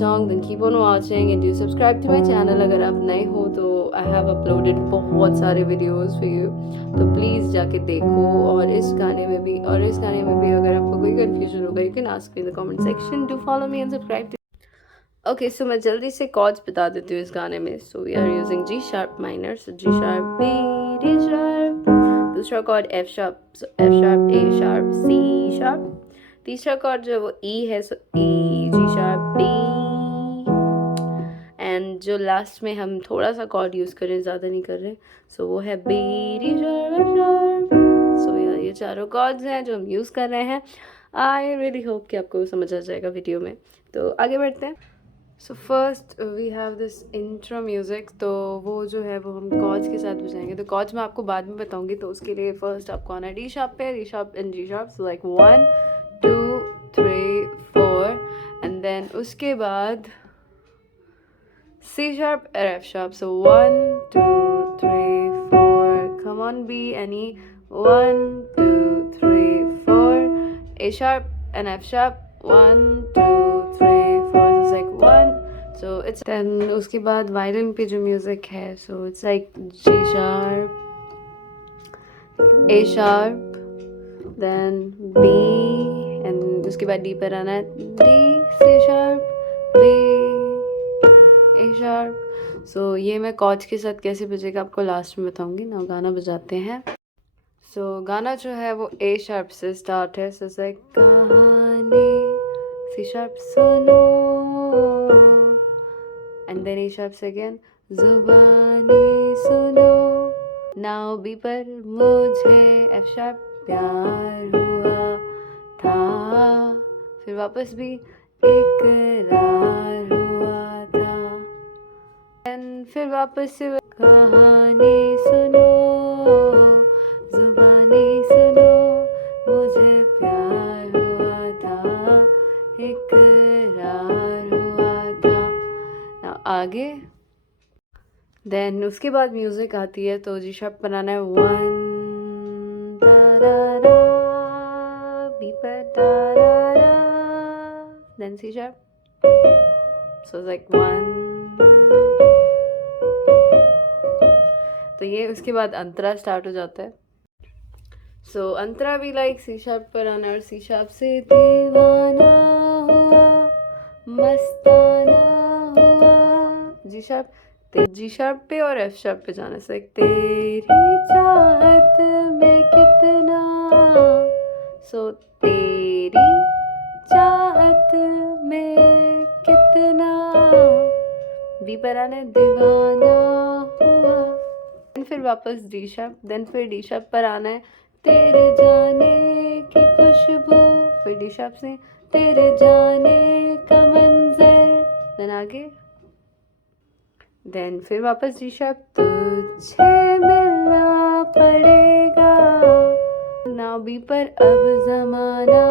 song, then keep on watching and do subscribe to my channel अगर आप नए हो तो I have uploaded बहुत सारे videos for you, तो please जाके देखो। और इस गाने में भी अगर आपको कोई confusion होगा you can ask me in the comment section. Do follow me and subscribe to Okay, so मैं जल्दी से chords बता देती हूँ इस गाने में। So we are using G sharp minor, so G sharp, B, D sharp, दूसरा chord F sharp, so F sharp, A sharp, C sharp, तीसरा chord जो है वो E है, so E, G sharp, B, and जो last में हम थोड़ा सा chord यूज़ कर रहे हैं, ज़्यादा नहीं कर रहे, so वो है B, D sharp, F sharp. So ये चारों chords हैं जो हम यूज़ कर रहे हैं। I really hope कि आपको समझ आ जाएगा वीडियो में। तो आगे बढ़ते हैं। So first we have this intro music, तो वो जो है वो हम कॉर्ड्स के साथ बजाएंगे। तो कॉर्ड्स मैं आपको बाद में बताऊंगी, तो उसके लिए फर्स्ट आपको आना है डी शार्प पे, D sharp and G sharp, so like 1 2 3 4, and then उसके बाद सी शार्प और F sharp, so 1 2 3 4, come on B any, 1 2 3 4, A sharp and F sharp, 1 2 3 4, so it's like 1, so it's then उसके बाद violin पे जो music है, so it's like G sharp, A sharp, then B, and उसके बाद D पर आना है, D, C sharp, B, A sharp. so ये मैं कॉर्ड्स के साथ कैसे बजेगा आपको लास्ट में बताऊंगी ना। गाना बजाते हैं। so गाना जो है वो A sharp से स्टार्ट है, so it's like कहानी C sharp सुनो, and then A sharp से again जुबानी सुनो, now B पर मुझे F sharp प्यार हुआ था, फिर वापस भी इकरार हुआ था, and फिर वापस से कहानी सुनो, जुबानी सुनो, मुझे प्यार हुआ था, इकरार हुआ था। Now आगे देन उसके बाद म्यूजिक आती है, तो जी शार्प बनाना है 1 तारारा, बी पर तारारा, then C sharp, so like 1, तो ये उसके बाद अंतरा स्टार्ट हो जाता है। सो अंतरा भी लाइक सी शार्प पर आना है, और सी शार्प से दीवाना हुआ, मस्ताना हुआ, जी शार्प पे और एफ शार्प पे जाना है, तेरी चाहत में कितना, सो तेरी चाहत में कितना, बी पर आना है, दीवाना हुआ, फिर वापस डी शार्प, देन फिर डी शार्प पर आना है, तेरे जाने की खुशबू, फिर डी शार्प से तेरे जाने का मंजर, देन आगे, देन फिर वापस डी शार्प, तुझे मिलना पड़ेगा, नाउ बी पर अब जमाना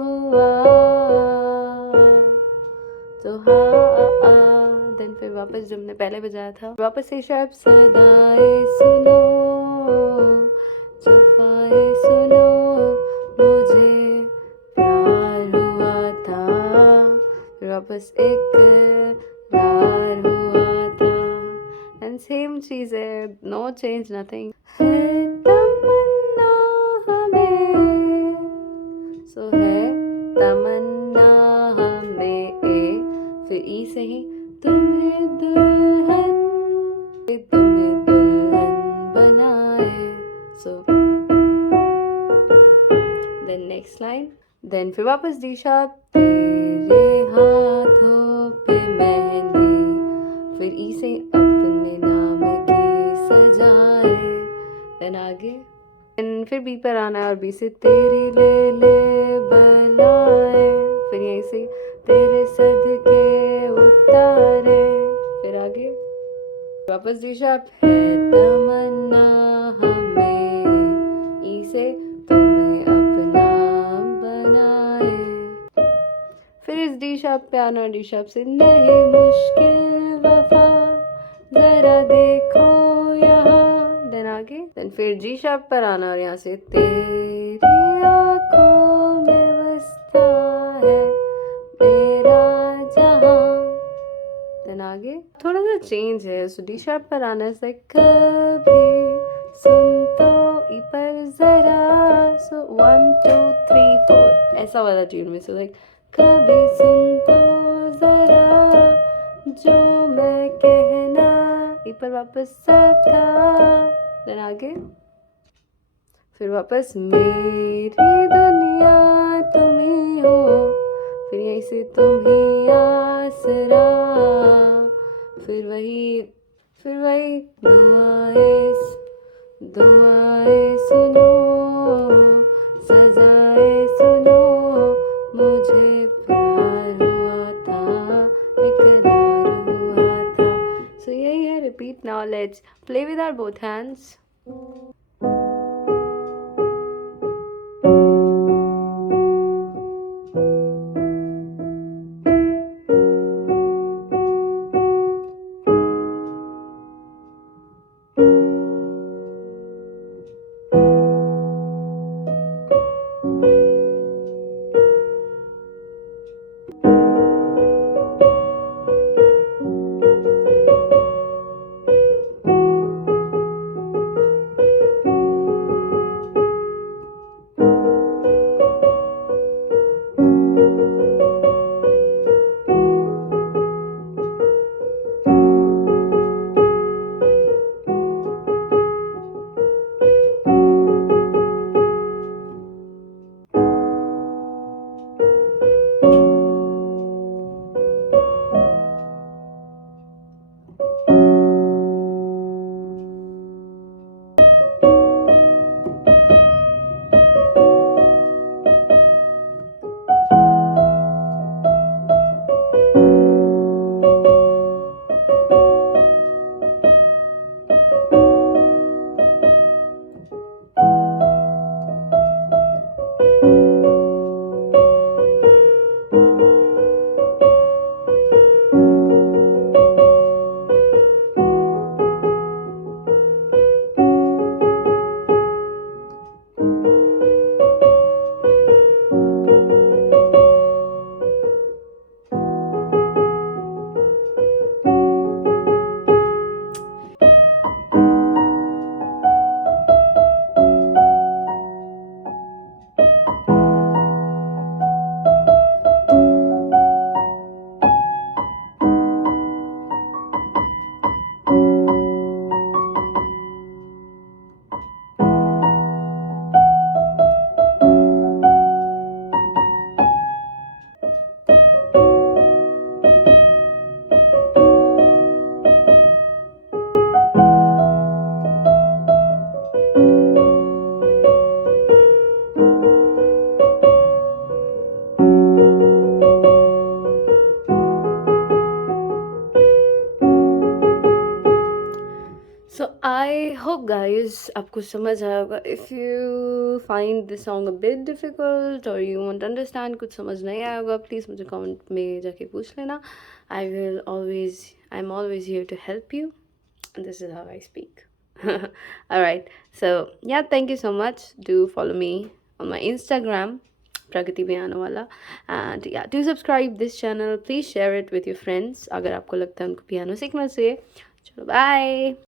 हुआ, तो हाँ, देन फिर वापस जो हमने पहले बजाया था, वापस ए शार्प, सदाएं सुनो, जफाए सुनो, मुझे प्यार हुआ था, फिर वापस इकरार हुआ था, एंड सेम चीज है, नो चेंज नथिंग, है तमन्ना हमें, सो है तमन्ना हमें, ए, फिर ई से ही तुम्हें दुल्हन बनाए, so then next line, then फिर वापस डी शार्प, तेरे हाथों पे मेहंदी, फिर ई से अपने नाम की सजाए, then आगे, then फिर बी पर आना है, और बी से तेरी ले ले बलाए, फिर यहीं से तेरे सदके उतारे, फिर आगे वापस डी शार्प, है तमन्ना हमें, ई से तुम्हें अपना बनाए, फिर इस डी शार्प पे आना, डी शार्प से नहीं मुश्किल वफा, जरा देखो यहाँ, देन आगे, देन फिर जी शार्प पर आना, और यहाँ से तेरी आंखों में बसता है मेरा जहां, आगे थोड़ा सा चेंज है, सो डी शार्प पर आना है, कभी सुन तो ई पर जरा, सो 1 2 3 4 ऐसा वाला ट्यून में, सो लाइक कभी सुन तो जरा जो मैं कहना, ई पर वापस सका, देन आगे फिर वापस मेरी दुनिया तुम ही हो, फिर यहीं से तुम ही आसरा, फिर वही दुआएं सुनो, सजाएं सुनो, मुझे प्यार हुआ था, इकरार हुआ था। सो यही है, repeat now, let's play with our both hands. So I hope guys आपको समझ आया होगा. If you find this song a bit difficult or you want to understand, कुछ समझ नहीं आया होगा, please मुझे comment में जाके पूछ लेना. I'm always here to help you. This is how I speak. Alright, so yeah, thank you so much. Do follow me on my Instagram, Pragati piano wala, and yeah, do subscribe this channel. Please share it with your friends अगर आपको लगता है उनको piano सीखना चाहिए. चलो bye.